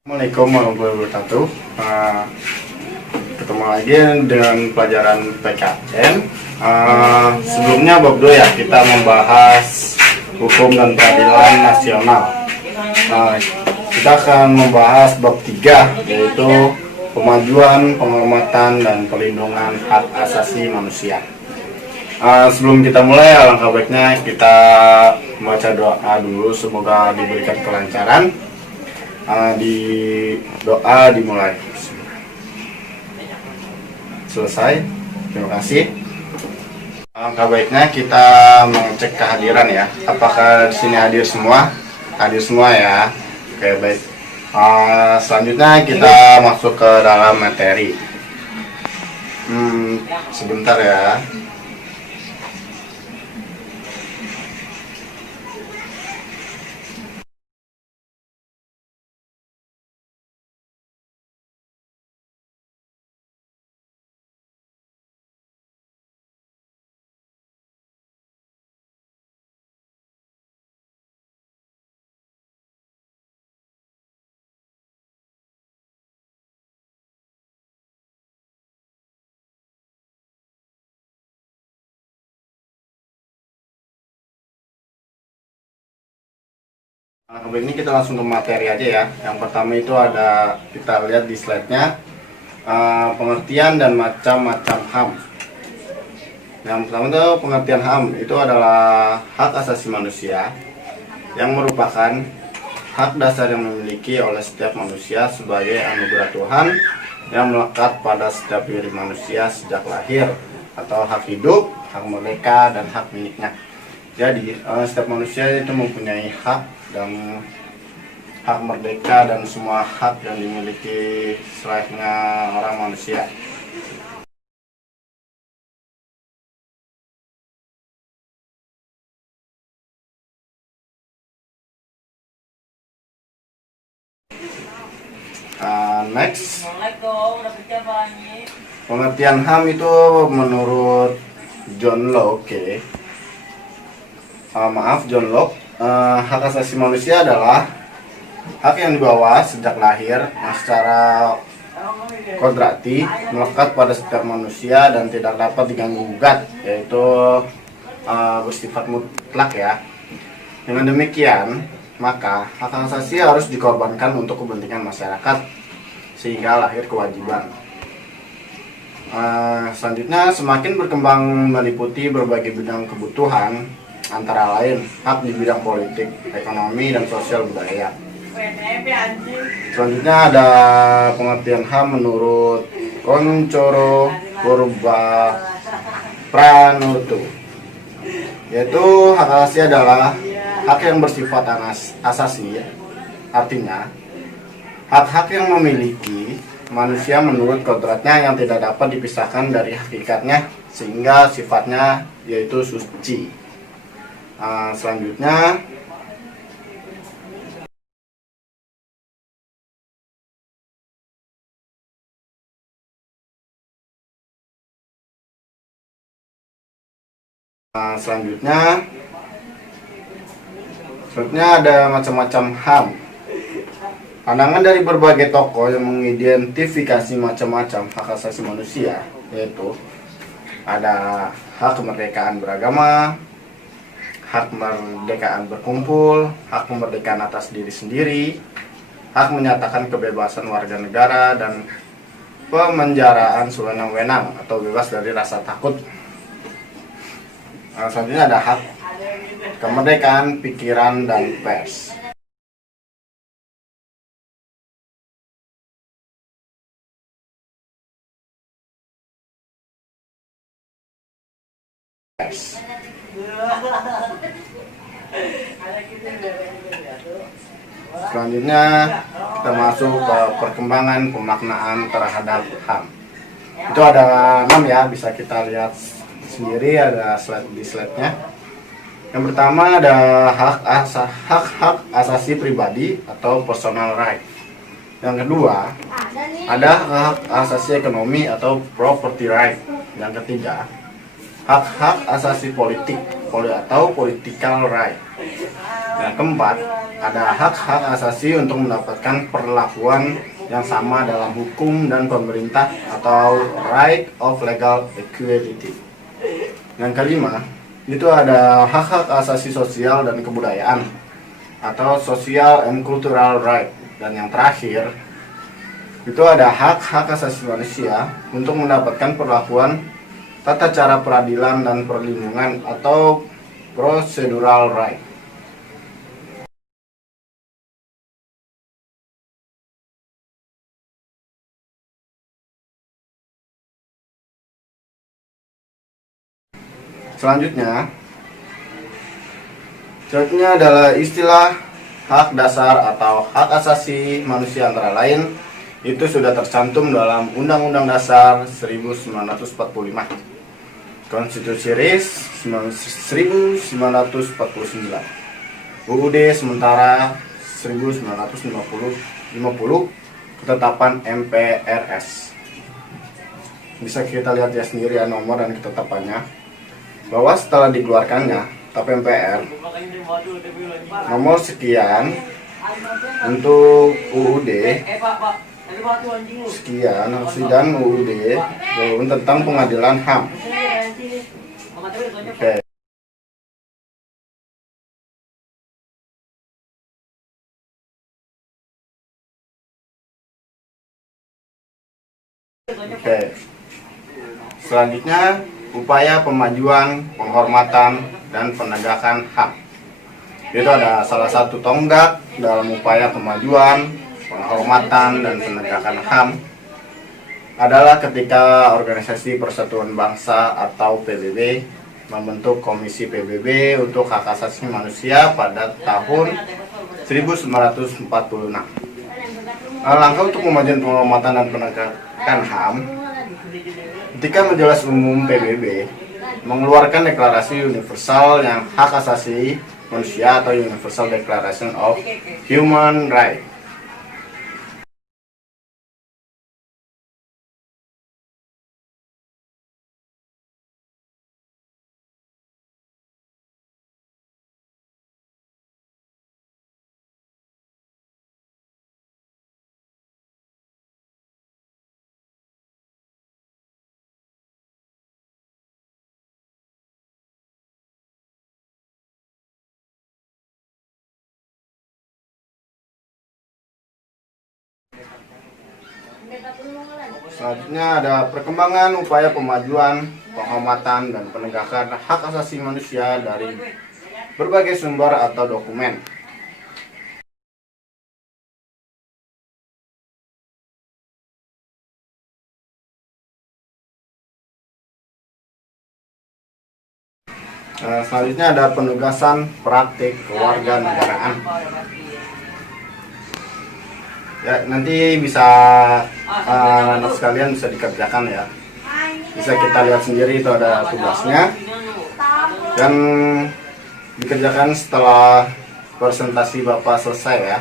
Assalamualaikum warahmatullahi wabarakatuh. Ketemu lagi dengan pelajaran PKN. Sebelumnya bab 2 ya, kita membahas hukum dan peradilan nasional. Kita akan membahas bab 3, yaitu pemajuan, penghormatan, dan perlindungan hak asasi manusia. Sebelum kita mulai, alangkah baiknya kita membaca doa dulu, semoga diberikan kelancaran. Di doa dimulai. Selesai. Terima kasih. Alangkah baiknya kita mengecek kehadiran ya. Apakah di sini hadir semua? Hadir semua ya. Oke, baik. Selanjutnya kita masuk ke dalam materi. Sebentar ya. Ini kita langsung ke materi aja ya. Yang pertama itu ada, kita lihat di slide-nya, pengertian dan macam-macam HAM. Yang pertama itu pengertian HAM itu adalah hak asasi manusia yang merupakan hak dasar yang dimiliki oleh setiap manusia sebagai anugerah Tuhan yang melekat pada setiap diri manusia sejak lahir, atau hak hidup, hak merdeka, dan hak miliknya. Jadi setiap manusia itu mempunyai hak dan hak merdeka dan semua hak yang dimiliki selayaknya orang manusia. Next, pengertian HAM itu menurut John Locke. John Locke, hak asasi manusia adalah hak yang dibawa sejak lahir yang secara kodrati melekat pada setiap manusia dan tidak dapat diganggu-gugat, yaitu bersifat mutlak ya. Dengan demikian, maka hak asasi harus dikorbankan untuk kepentingan masyarakat sehingga lahir kewajiban. Selanjutnya, semakin berkembang meliputi berbagai bidang kebutuhan, antara lain hak di bidang politik, ekonomi, dan sosial budaya. Selanjutnya ada pengertian HAM menurut Kuncoro Purbapranutu, yaitu hak asasi adalah hak yang bersifat asasi, artinya hak-hak yang memiliki manusia menurut kodratnya yang tidak dapat dipisahkan dari hakikatnya sehingga sifatnya yaitu suci. Selanjutnya ada macam-macam HAM. Pandangan dari berbagai tokoh yang mengidentifikasi macam-macam hak asasi manusia, yaitu ada hak kemerdekaan beragama, hak kemerdekaan berkumpul, hak kemerdekaan atas diri sendiri, hak menyatakan kebebasan warga negara, dan pemenjaraan sewenang-wenang atau bebas dari rasa takut. Selanjutnya ada hak kemerdekaan pikiran dan pers. Selanjutnya kita masuk ke perkembangan pemaknaan terhadap HAM. Itu ada 6 ya, bisa kita lihat sendiri, ada di slide-nya. Yang pertama ada hak asasi pribadi atau personal right. Yang kedua ada hak asasi ekonomi atau property right. Yang ketiga, hak-hak asasi politik atau political right. Yang keempat, ada hak-hak asasi untuk mendapatkan perlakuan yang sama dalam hukum dan pemerintah atau right of legal equality. Yang kelima, itu ada hak-hak asasi sosial dan kebudayaan atau social and cultural right. Dan yang terakhir, itu ada hak-hak asasi manusia untuk mendapatkan perlakuan tata cara peradilan dan perlindungan atau procedural right. Selanjutnya adalah istilah hak dasar atau hak asasi manusia antara lain itu sudah tercantum dalam Undang-Undang Dasar 1945, Konstitusi RI 1949, UUD sementara 1950, Ketetapan MPRS. Bisa kita lihat ya sendiri ya nomor dan ketetapannya, bahwa setelah dikeluarkannya TAP MPR nomor sekian untuk UUD sekian dan UUD tentang pengadilan HAM. Oke. Selanjutnya, upaya pemajuan, penghormatan, dan penegakan HAM. Itu ada salah satu tonggak dalam upaya pemajuan, penghormatan, dan penegakan HAM adalah ketika Organisasi Persatuan Bangsa atau PBB membentuk Komisi PBB untuk Hak Asasi Manusia pada tahun 1946. Langkah untuk pemajuan, penghormatan, dan penegakan HAM, ketika Majelis Umum PBB mengeluarkan Deklarasi Universal yang Hak Asasi Manusia atau Universal Declaration of Human Rights. Selanjutnya ada perkembangan upaya pemajuan, penghormatan, dan penegakan hak asasi manusia dari berbagai sumber atau dokumen. Selanjutnya ada penugasan praktik kewarganegaraan. Ya, nanti bisa anak sekalian bisa dikerjakan ya. Bisa kita lihat sendiri itu ada tugasnya dan dikerjakan setelah presentasi Bapak selesai ya.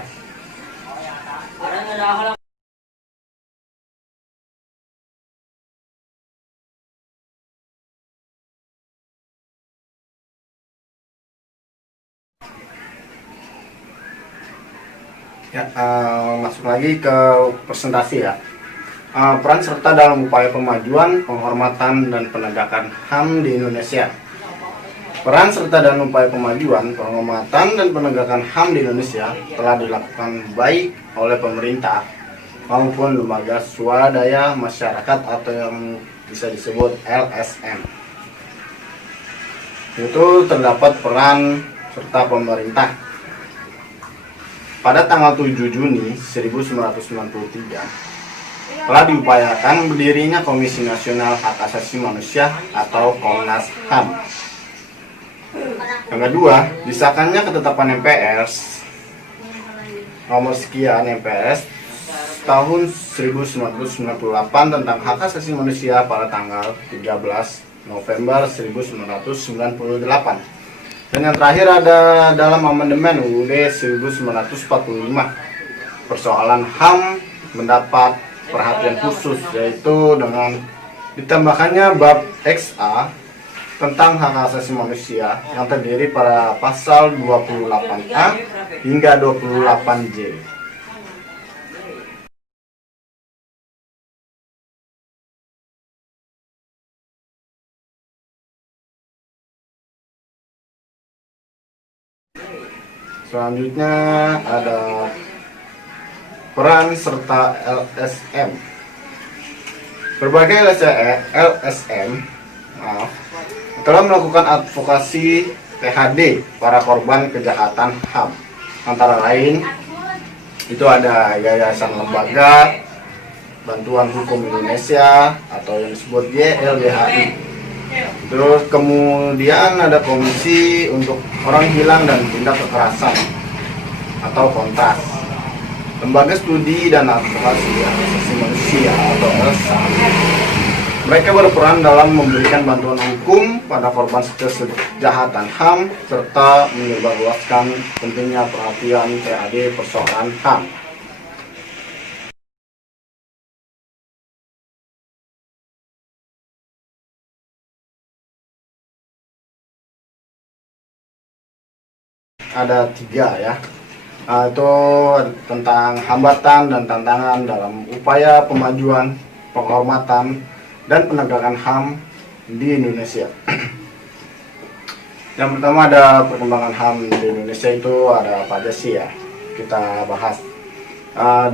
Ya, masuk lagi ke presentasi ya. Peran serta dalam upaya pemajuan, penghormatan, dan penegakan HAM di Indonesia. Peran serta dalam upaya pemajuan, penghormatan, dan penegakan HAM di Indonesia telah dilakukan baik oleh pemerintah maupun lembaga swadaya masyarakat atau yang bisa disebut LSM. Itu terdapat peran serta pemerintah. Pada tanggal 7 Juni 1993 telah diupayakan berdirinya Komisi Nasional Hak Asasi Manusia atau Komnas HAM. Yang kedua, disahkannya ketetapan MPRS nomor sekian MPRS tahun 1998 tentang hak asasi manusia pada tanggal 13 November 1998. Dan yang terakhir ada dalam amandemen UUD 1945. Persoalan HAM mendapat perhatian khusus, yaitu dengan ditambahkannya bab XA tentang hak asasi manusia yang terdiri pada pasal 28A hingga 28J. Selanjutnya ada peran serta LSM. Berbagai LSM telah melakukan advokasi THD para korban kejahatan HAM. Antara lain itu ada Yayasan Lembaga Bantuan Hukum Indonesia atau yang disebut YLBHI. Terus kemudian ada Komisi untuk Orang Hilang dan Tindak Kekerasan atau Kontras, Lembaga Studi dan Advokasi Hak Asasi Manusia atau LSA. Mereka berperan dalam memberikan bantuan hukum pada korban kejahatan HAM serta menyebarluaskan pentingnya perhatian THD persoalan HAM. Ada 3 ya, itu tentang hambatan dan tantangan dalam upaya pemajuan, penghormatan, dan penegakan HAM di Indonesia. Yang pertama ada perkembangan HAM di Indonesia, itu ada apa aja sih ya, kita bahas.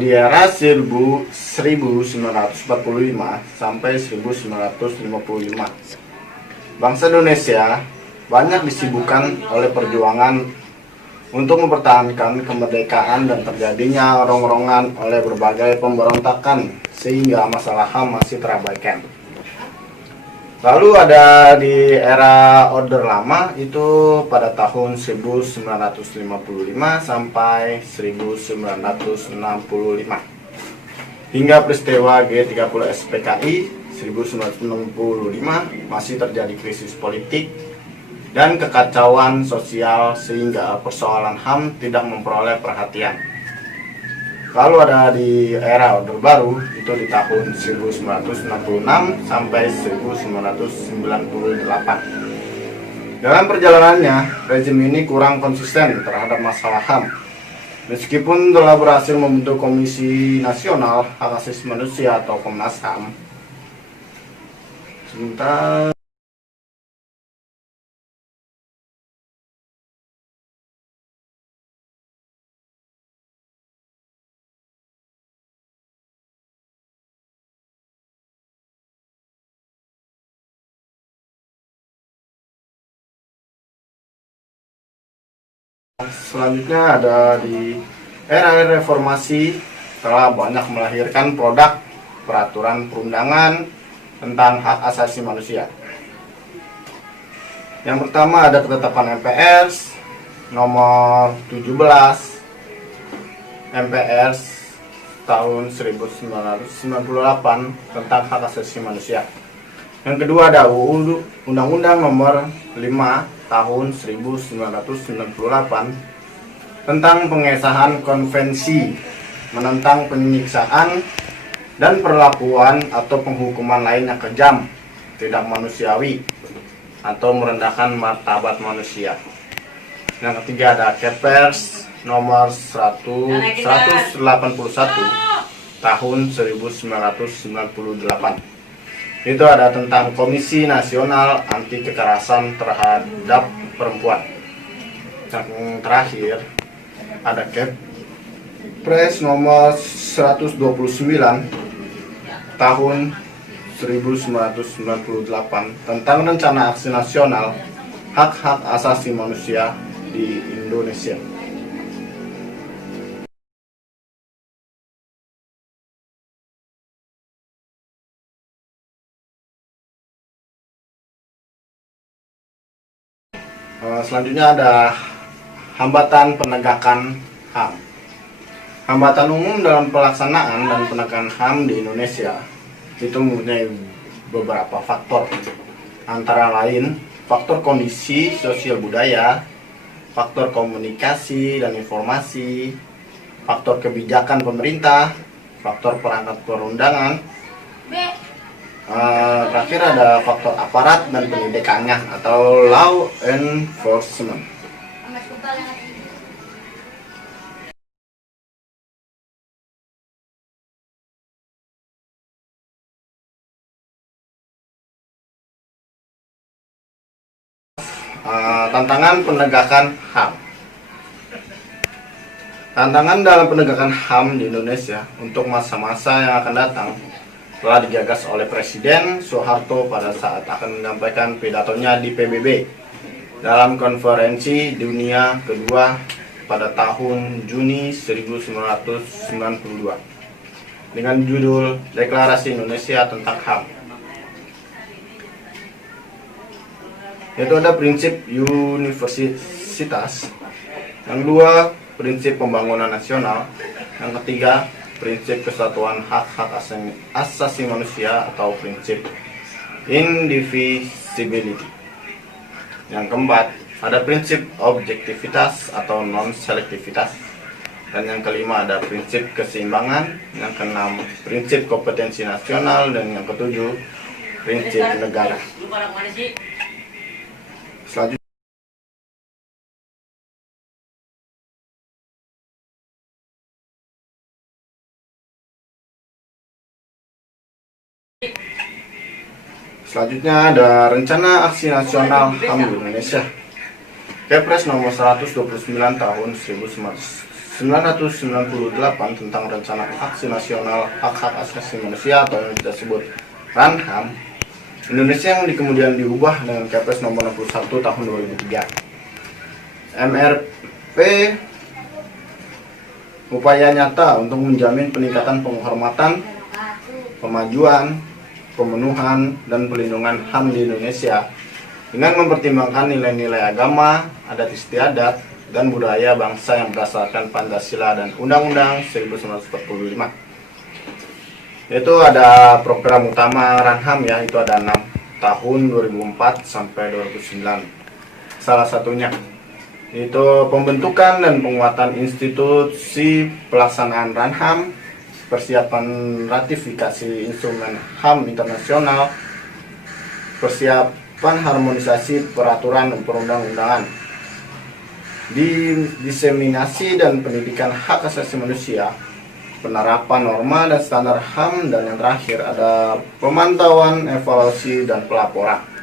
Di era 1945 sampai 1955, bangsa Indonesia banyak disibukkan oleh perjuangan untuk mempertahankan kemerdekaan dan terjadinya rongrongan oleh berbagai pemberontakan sehingga masalah HAM masih terabaikan. Lalu ada di era Orde Lama, itu pada tahun 1955 sampai 1965 hingga peristiwa G30 SPKI 1965 masih terjadi krisis politik dan kekacauan sosial sehingga persoalan HAM tidak memperoleh perhatian. Lalu ada di era Orde Baru, itu di tahun 1966 sampai 1998. Dalam perjalanannya, rezim ini kurang konsisten terhadap masalah HAM. Meskipun telah berhasil membentuk Komisi Nasional Hak Asasi Manusia atau Komnas HAM. Sebentar. Selanjutnya ada di era reformasi telah banyak melahirkan produk peraturan perundangan tentang hak asasi manusia. Yang pertama ada ketetapan MPR nomor 17 MPR tahun 1998 tentang hak asasi manusia. Yang kedua ada Undang-Undang nomor 5 tahun 1998 tentang pengesahan konvensi menentang penyiksaan dan perlakuan atau penghukuman lain yang kejam, tidak manusiawi atau merendahkan martabat manusia. Yang ketiga ada Kepres nomor 181 tahun 1998. Itu ada tentang Komisi Nasional Anti Kekerasan Terhadap Perempuan. Yang terakhir ada Kepres nomor 129 tahun 1998 tentang Rencana Aksi Nasional Hak-Hak Asasi Manusia di Indonesia. Selanjutnya ada hambatan penegakan HAM. Hambatan umum dalam pelaksanaan dan penegakan HAM di Indonesia itu mempunyai beberapa faktor, antara lain faktor kondisi sosial budaya, faktor komunikasi dan informasi, faktor kebijakan pemerintah, faktor perangkat perundangan, Terakhir ada faktor aparat dan pendidikannya atau law enforcement. Tantangan penegakan HAM. Tantangan dalam penegakan HAM di Indonesia untuk masa-masa yang akan datang telah digagas oleh Presiden Soeharto pada saat akan menyampaikan pidatonya di PBB dalam konferensi dunia kedua pada tahun Juni 1992 dengan judul Deklarasi Indonesia tentang HAM. Yaitu ada prinsip universitas, yang kedua prinsip pembangunan nasional, yang ketiga prinsip kesatuan hak-hak asasi manusia atau prinsip indivisibility. Yang keempat ada prinsip objektivitas atau non-selektivitas, dan yang kelima ada prinsip keseimbangan, yang keenam prinsip kompetensi nasional, dan yang ketujuh prinsip negara. Selanjutnya Selanjutnya ada Rencana Aksi Nasional HAM di Indonesia. Kepres nomor 129 tahun 1998 tentang Rencana Aksi Nasional Hak-Hak Asasi Manusia atau yang kita sebut RANHAM Indonesia, yang kemudian diubah dengan Kepres nomor 61 tahun 2003. MRP upaya nyata untuk menjamin peningkatan penghormatan, pemajuan, pemenuhan, dan pelindungan HAM di Indonesia dengan mempertimbangkan nilai-nilai agama, adat istiadat, dan budaya bangsa yang berdasarkan Pancasila dan Undang-Undang 1945. Itu ada program utama RANHAM ya, itu ada 6 tahun 2004 sampai 2009. Salah satunya itu pembentukan dan penguatan institusi pelaksanaan RANHAM, persiapan ratifikasi instrumen HAM internasional, persiapan harmonisasi peraturan perundang-undangan, diseminasi dan pendidikan hak asasi manusia, penerapan norma dan standar HAM, dan yang terakhir ada pemantauan, evaluasi, dan pelaporan.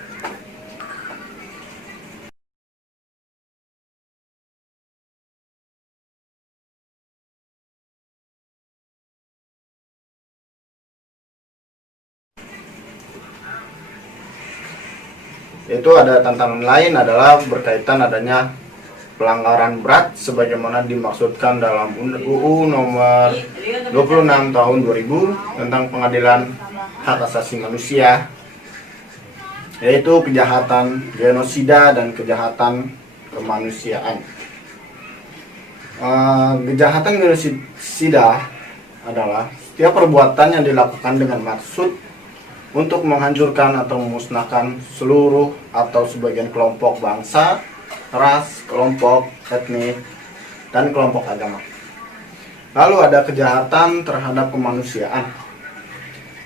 Itu ada tantangan lain adalah berkaitan adanya pelanggaran berat sebagaimana dimaksudkan dalam UU nomor 26 tahun 2000 tentang pengadilan hak asasi manusia, yaitu kejahatan genosida dan kejahatan kemanusiaan. Kejahatan genosida adalah setiap perbuatan yang dilakukan dengan maksud untuk menghancurkan atau memusnahkan seluruh atau sebagian kelompok bangsa, ras, kelompok etnik, dan kelompok agama. Lalu ada kejahatan terhadap kemanusiaan.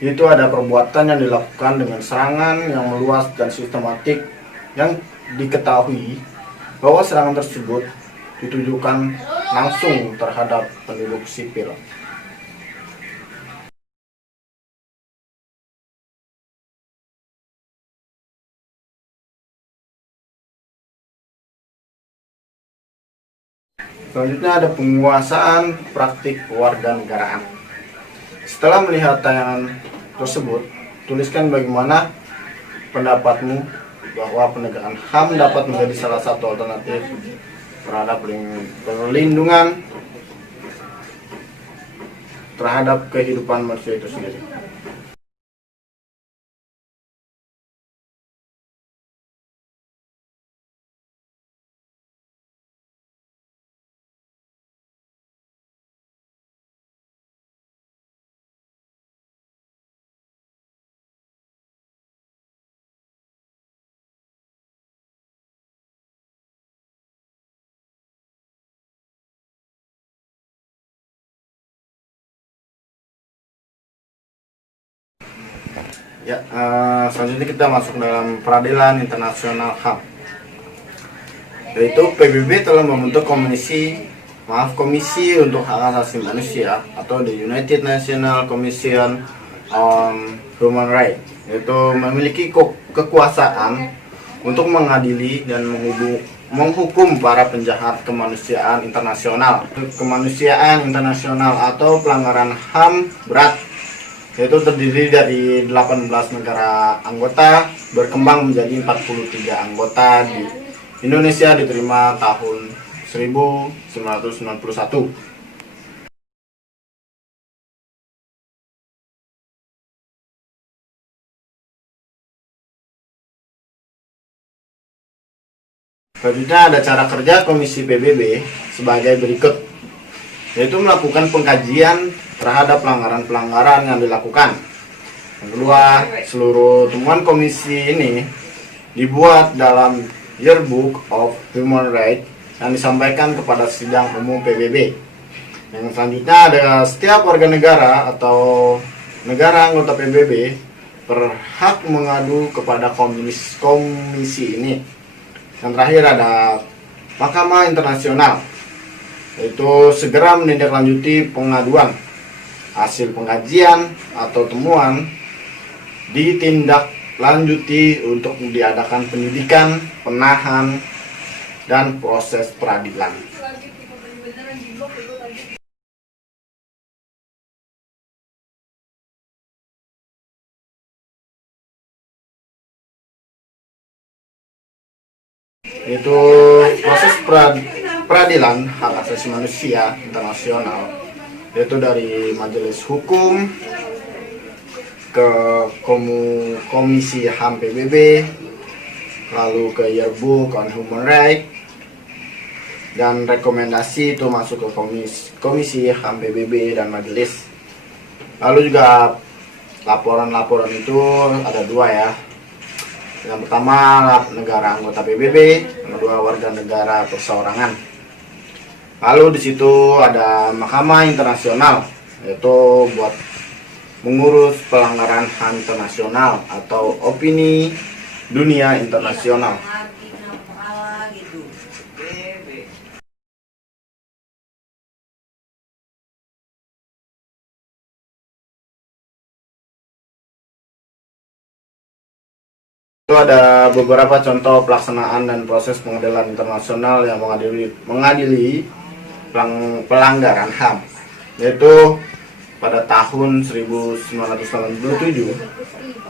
Itu ada perbuatan yang dilakukan dengan serangan yang meluas dan sistematik, yang diketahui bahwa serangan tersebut ditujukan langsung terhadap penduduk sipil. Selanjutnya ada penguasaan praktik kewarganegaraan. Setelah melihat tayangan tersebut, tuliskan bagaimana pendapatmu bahwa penegakan HAM dapat menjadi salah satu alternatif terhadap perlindungan terhadap kehidupan manusia itu sendiri. Ya, selanjutnya kita masuk dalam peradilan internasional HAM. Yaitu PBB telah membentuk komisi untuk hak asasi manusia atau the United National Commission on Human Rights, yaitu memiliki kekuasaan untuk mengadili dan menghukum para penjahat kemanusiaan internasional atau pelanggaran HAM berat, yaitu terdiri dari 18 negara anggota berkembang menjadi 43 anggota. Di Indonesia diterima tahun 1991. Selanjutnya ada cara kerja Komisi PBB sebagai berikut, yaitu melakukan pengkajian terhadap pelanggaran-pelanggaran yang dilakukan. Yang kedua, seluruh temuan komisi ini dibuat dalam Yearbook of Human Rights yang disampaikan kepada sidang umum PBB. Yang selanjutnya ada setiap warga negara atau negara anggota PBB berhak mengadu kepada komisi ini. Yang terakhir ada Mahkamah Internasional, yaitu segera menindaklanjuti pengaduan hasil pengkajian atau temuan, ditindaklanjuti untuk diadakan penyidikan, penahan, dan proses peradilan. Itu proses peradilan hak asasi manusia internasional, yaitu dari Majelis Hukum ke Komisi HAM PBB, lalu ke Yearbook on Human Rights, dan rekomendasi itu masuk ke Komisi HAM PBB dan Majelis. Lalu juga laporan-laporan itu ada dua ya. Yang pertama negara anggota PBB, yang kedua warga negara perseorangan. Lalu di situ ada Mahkamah Internasional, yaitu buat mengurus pelanggaran HAM internasional atau opini dunia internasional. Itu ada beberapa contoh pelaksanaan dan proses pengadilan internasional yang mengadili pelanggaran HAM, yaitu pada tahun 1987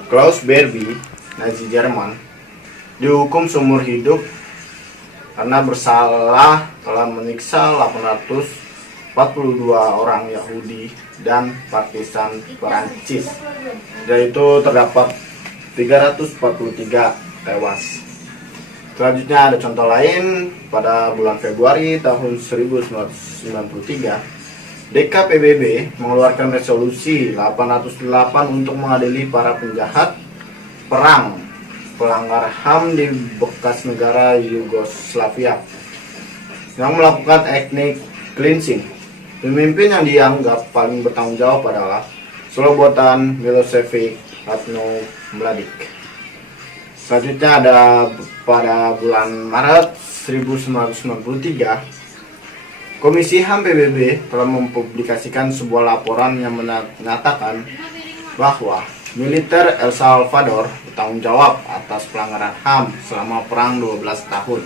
Klaus Barbie, Nazi Jerman, dihukum seumur hidup karena bersalah telah menyiksa 842 orang Yahudi dan partisan Perancis, yaitu terdapat 343 tewas. Selanjutnya ada contoh lain, pada bulan Februari tahun 1993, DKPBB mengeluarkan resolusi 808 untuk mengadili para penjahat perang pelanggar HAM di bekas negara Yugoslavia yang melakukan ethnic cleansing. Pemimpin yang dianggap paling bertanggung jawab adalah Slobodan Milošević Mladić. Selanjutnya ada pada bulan Maret 1993, Komisi HAM PBB telah mempublikasikan sebuah laporan yang menyatakan bahwa militer El Salvador bertanggung jawab atas pelanggaran HAM selama perang 12 tahun.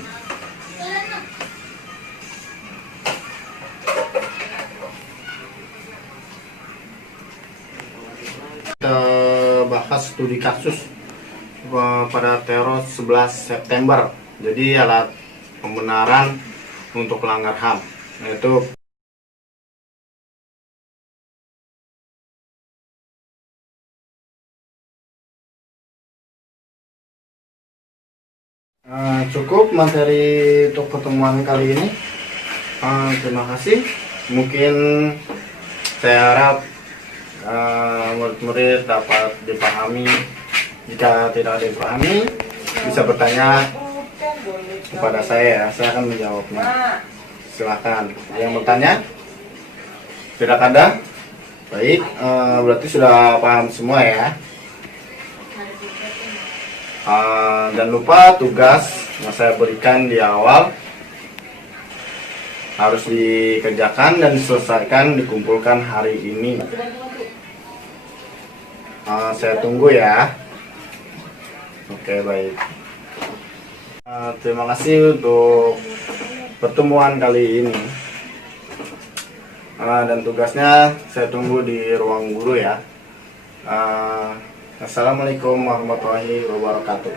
Kita bahas studi kasus pada teror 11 September. Jadi alat pembenaran untuk pelanggar HAM, yaitu cukup materi untuk pertemuan kali ini. Terima kasih. Mungkin saya harap murid-murid dapat dipahami. Jika tidak ada yang dipahami, bisa bertanya kepada saya akan menjawabnya. Silakan. Yang bertanya? Tidak ada? Baik, berarti sudah paham semua ya. Jangan lupa tugas yang saya berikan di awal harus dikerjakan dan diselesaikan, dikumpulkan hari ini. Saya tunggu ya. Oke, baik. Terima kasih untuk pertemuan kali ini. Dan tugasnya saya tunggu di ruang guru ya. Assalamualaikum warahmatullahi wabarakatuh.